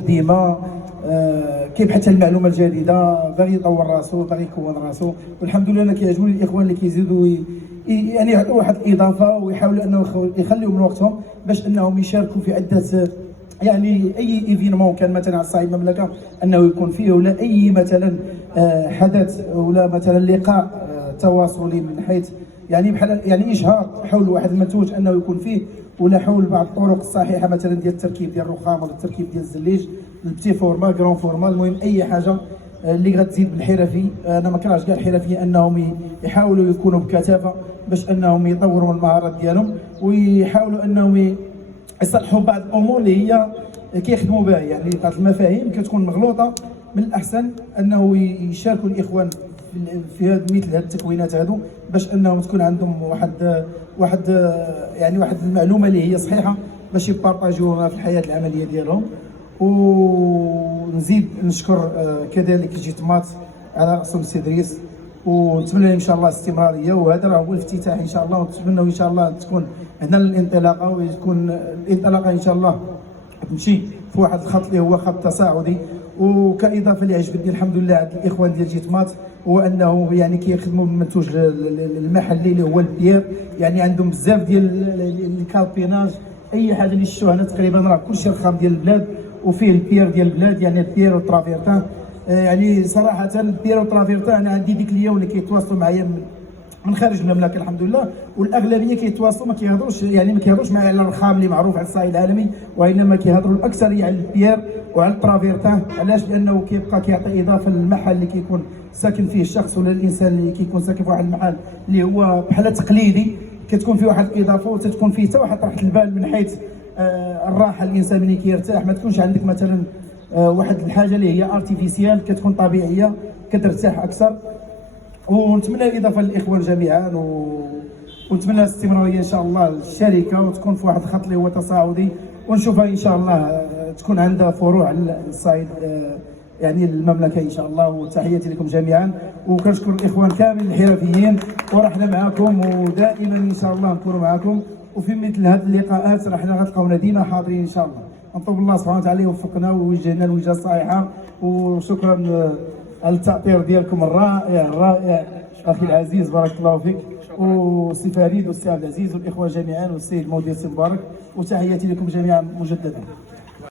ديما كيبحث عن المعلومه الجديده، باغي يطور راسو، باغي يكون راسو. والحمد لله انا كيعجبوني الاخوان اللي كيزيدوا يعني يعطوا واحد الاضافه ويحاولوا انه يخليوا من وقتهم باش انهم يشاركوا في عده يعني اي ايفينمون كان مثلا على صعيد المملكه انه يكون فيه، ولا اي مثلا حدث ولا مثلا لقاء تواصلي من حيث يعني بحال يعني اشهار حول واحد المنتوج انه يكون فيه، ولا حول بعض الطرق الصحيحه مثلا ديال التركيب ديال الرخام ولا التركيب ديال الزليج، البتي فورما كرون فورما، المهم اي حاجه اللي غتزيد بالحرفي. انا ما كرهش كاع الحرفيين انهم يحاولوا يكونوا بكثافه باش انهم يطوروا المهارات ديالهم، ويحاولوا انهم يصلحوا بعض الامور اللي هي كيخدموا بها، يعني بعض المفاهيم كتكون مغلوطه. من الاحسن انه يشاركوا الاخوان في مثل هذه التكوينات هذو باش انهم تكون عندهم واحد يعني واحد المعلومه اللي هي صحيحه باش يبارطاجيوها في الحياه العمليه ديالهم. ونزيد نشكر كذلك جيتمات على راسهم السي دريس، ونتمنى ان شاء الله الاستمراريه، وهذا راه هو الافتتاح ان شاء الله. ونتمنى ان شاء الله تكون هنا الانطلاقه، وتكون الانطلاقه ان شاء الله تمشي في واحد الخط اللي هو خط تصاعدي. وكاضافه اللي عجبتني الحمد لله عند الاخوان ديال جيتمات هو انه يعني كيخدموا بالمنتوج المحلي اللي هو البيير، يعني عندهم بزاف ديال الكالبيناج، اي حاجه اللي شفتوها هنا تقريبا راه كلشي رخام ديال البلاد، وفيه البيير ديال البلاد يعني البيير والترافيرتان. يعني صراحه البيير والترافيرتان انا عندي ديك اليوم اللي كيتواصلوا معايا من خارج المملكه الحمد لله، والاغلبيه كيتواصلوا ما كيهضروش معايا على الرخام اللي معروف على الصعيد العالمي، وانما كيهضروا الاكثريه على البيير وعلى الترافيرتان. علاش؟ لانه كيبقى كيعطي اضافه للمحل اللي كيكون ساكن فيه الشخص، ولا الانسان اللي كيكون ساكن في واحد المحل اللي هو بحال تقليدي، كتكون فيه واحد الاضافه وتتكون فيه حتى واحد راحه البال من حيث الراحه. الانسان ملي كيرتاح ما تكونش عندك مثلا واحد الحاجه اللي هي ارتيفيسيال، كتكون طبيعيه كترتاح اكثر. ونتمنى الاضافه للاخوان جميعا، ونتمنى الاستمراريه ان شاء الله للشركه، وتكون في واحد الخط اللي هو تصاعدي، ونشوفها ان شاء الله تكون عندها فروع على الصعيد يعني المملكه ان شاء الله. وتحياتي لكم جميعا، وكنشكر الاخوان كامل الحرفيين، ورحنا معكم ودائما ان شاء الله نكونوا معكم. وفي مثل هذه اللقاءات رحنا غتلقاونا ديما حاضرين ان شاء الله. نطلب الله سبحانه وتعالى يوفقنا ويوجهنا الوجهه الصحيحه. وشكرا على التأطير ديالكم الرائع اخي العزيز، بارك الله فيك، والسي فريد والسي عبد العزيز والاخوه جميعا والسيد مودي السي مبارك، وتحياتي لكم جميعا مجددا.